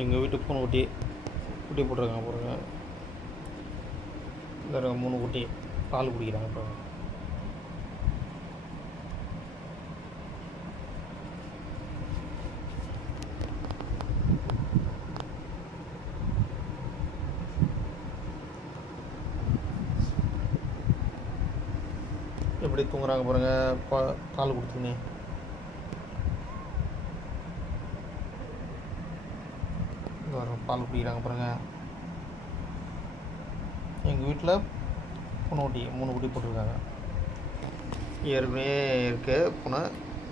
எங்கள் வீட்டு பூனைக்குட்டி குட்டி போட்டிருக்காங்க பாருங்க. இந்த 3 குட்டி பால் குடிக்கிறாங்க பாருங்க. எப்படி தூங்குறாங்க பாருங்கள், பால் கொடுத்துன்னு. பால் குடிக்கிறாங்க பாருங்கள். எங்கள் வீட்டில் பூனைக்குட்டி 3 குட்டி போட்டிருக்காங்க. ஏற்கனவே இருக்க பூனை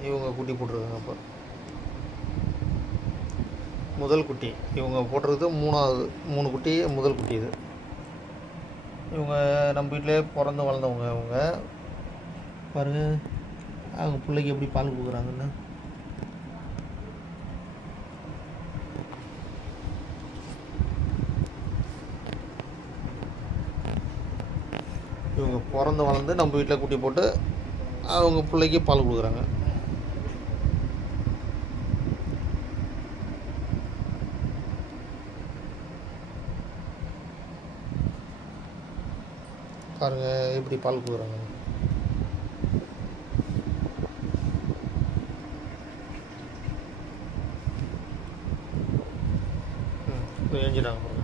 இவங்க குட்டி போட்டிருக்காங்க. இப்போ முதல் குட்டி இவங்க போட்டிருக்கிறது 3 குட்டி, முதல் குட்டி இது. இவங்க நம்ம வீட்டிலே பிறந்து வளர்ந்தவங்க. அவங்க பாருங்கள், அவங்க பிள்ளைக்கு எப்படி பால் கொடுக்குறாங்கன்னு. இவங்க பிறந்து வளர்ந்து நம்ம வீட்டில் குட்டி போட்டு அவங்க பிள்ளைக்கு பால் கொடுக்குறாங்க. பாருங்கள் எப்படி பால் கொடுக்குறாங்க. ஏஞ்சிட்டாங்க பாருங்கள்.